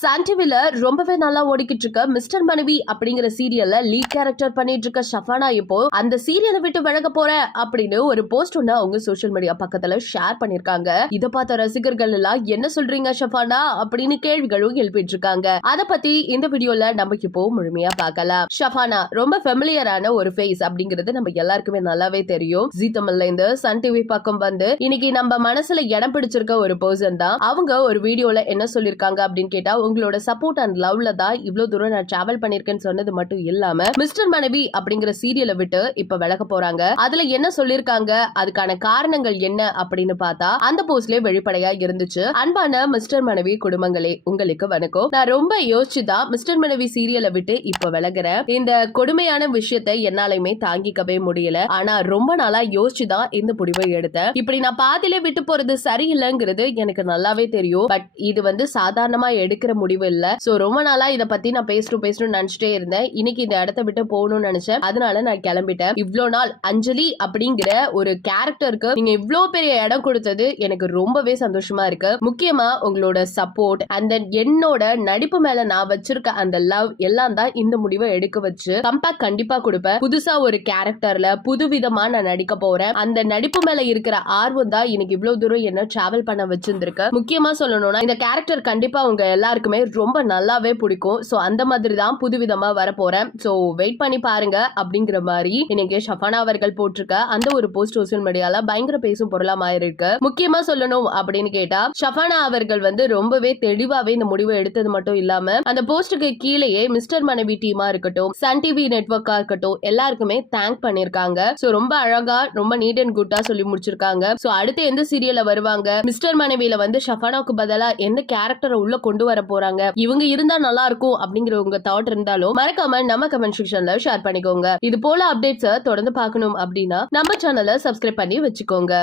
Sun டிவில ரொம்பவே நல்லா ஓடிக்கிட்டு இருக்க மிஸ்டர் மனைவி அப்படிங்கிற சீரியல்ல லீட் கேரக்டர் பண்ணிட்டு இருக்க ஷஃபானா இப்போ அந்த சீரியலை விட்டு விலக போற அப்படின்னு ஒரு போஸ்ட் ஒண்ணு அவங்க சோசியல் மீடியா பக்கத்துல ஷேர் பண்ணிருக்காங்க. இத பார்த்த ரசிகர்கள் எல்லாம் என்ன சொல்றீங்க ஷஃபானா அப்படின்னு கேள்விகளும் எழுப்பிட்டு இருக்காங்க. அத பத்தி இந்த வீடியோல நம்ம இப்போ முழுமையா பார்க்கலாம். ஷஃபானா ரொம்ப ஃபெமிலியரான ஒரு ஃபேஸ் அப்படிங்கிறது நம்ம எல்லாருக்குமே நல்லாவே தெரியும். ஜீ தமிழ்ல இந்த சன் டிவி பக்கம் வந்து இன்னைக்கு நம்ம மனசுல இடம் பிடிச்சிருக்க ஒரு பர்சன் தான். அவங்க ஒரு வீடியோல என்ன சொல்லிருக்காங்க அப்படின்னு கேட்டா, உங்களோட சப்போர்ட் அண்ட் லவ்ல தான் இவ்வளவு தூரம் நான் டிராவல் பண்ணிருக்கேன்னு சொன்னது மட்டும் இல்லாம மிஸ்டர் மனைவி அப்படிங்கிற சீரியலை விட்டு இப்ப விலக போறாங்க. அதுல என்ன சொல்லிருக்காங்க, அதுக்கான காரணங்கள் என்ன அப்படின்னு பார்த்தா அந்த போஸ்ட்ல வெளிப்படையா இருந்துச்சு. அன்பான மிஸ்டர் மனைவி குடும்பங்களே, உங்களுக்கு வணக்கம். நான் ரொம்ப யோசிச்சுதான் மிஸ்டர் மனைவி சீரியலை விட்டு இப்ப விலகுறேன். இந்த கொடுமையான விஷயத்தை என்னாலுமே தாங்கிக்கவே முடியல. ஆனா ரொம்ப நாளா யோசிச்சுதான் இந்த முடிவை எடுத்தேன். இப்படி நான் பாதியில விட்டு போறது சரியில்லைங்கிறது எனக்கு நல்லாவே தெரியும். பட் இது வந்து சாதாரணமா எடுக்கிற முடிவு இல்ல. சோ ரொம்ப நாளா இத பத்தி நான் பேசணும் நினைச்சிட்டே இருந்தேன். இன்னைக்கு இந்த இடத்தை விட்டு போகணும்னு நினைச்சேன். அதனால நான் கிளம்பிட்டேன். இவ்ளோ நாள் அஞ்சலி அப்படிங்கிற ஒரு கேரக்டருக்கு நீங்க இவ்ளோ பெரிய இடம் கொடுத்தது எனக்கு ரொம்பவே சந்தோஷமா இருக்கு. முக்கியமா உங்களோட சப்போர்ட் அண்ட் தென் என்னோட நடிப்பு மேல நான் வச்சிருக்க அந்த லவ் எல்லாம் தான் இந்த முடிவை எடுக்க வச்சு கம்பேக் கண்டிப்பா கொடுப்பேன். புதுசா ஒரு கேரக்டர்ல புதுவிதமா நான் நடிக்க போறேன். அந்த நடிப்பு மேல இருக்கிற ஆர்வம் தான் இன்னைக்கு இவ்வளவு தூரம் என்ன டிராவல் பண்ண வச்சிருந்திருக்கு. முக்கியமா சொல்லணும்னா இந்த கேரக்டர் கண்டிப்பா உங்க எல்லாருக்குமே ரொம்ப நல்லாவே பிடிக்கும். சோ அந்த மாதிரி தான் புதுவிதமா வர போறேன். சோ வெயிட் பண்ணி பாருங்க அப்படிங்கிற மாதிரி இன்னைக்கு ஷஃபானா அவர்கள் போட்டிருக்க அந்த ஒரு போஸ்ட் சோசியல் மீடியால பயங்கர பேசும் பொருளா மாறிருக்கு. முக்கியமா சொல்லணும் அப்படின்னு கேட்டா, ஷஃபானா அவர்கள் வந்து ரொம்பவே தெளிவாவே இந்த முடிவை எடுத்தது மட்டும் இல்லாம அந்த போஸ்டுக்கு கீழேயே மிஸ்டர் மனைவி டீமா இருக்கட்டும், சன் டிவி நெட்வொர்க்கா இருக்கட்டும், எல்லாருக்குமே தேங்க் பண்ணிருக்காங்க. சோ ரொம்ப அழகா ரொம்ப நீட் அண்ட் குட்டா சொல்லி முடிச்சிருக்காங்க. சோ அடுத்து எந்த சீரியல்ல வருவாங்க, மிஸ்டர் மனைவியில வந்து ஷஃபானாவுக்கு பதிலா எந்த கேரக்டரை உள்ள கொண்டு வர போறாங்க, இவங்க இருந்தா நல்லா இருக்கும் அப்படிங்கிற உங்க தாட் இருந்தாலும் மறக்காம நம்ம கமெண்ட் செக்ஷன்ல ஷேர் பண்ணிக்கோங்க. இது போல அப்டேட்ஸ் தொடர்ந்து பார்க்கணும் அப்படின்னா நம்ம சேனலை சப்ஸ்கிரைப் பண்ணி வச்சுக்கோங்க.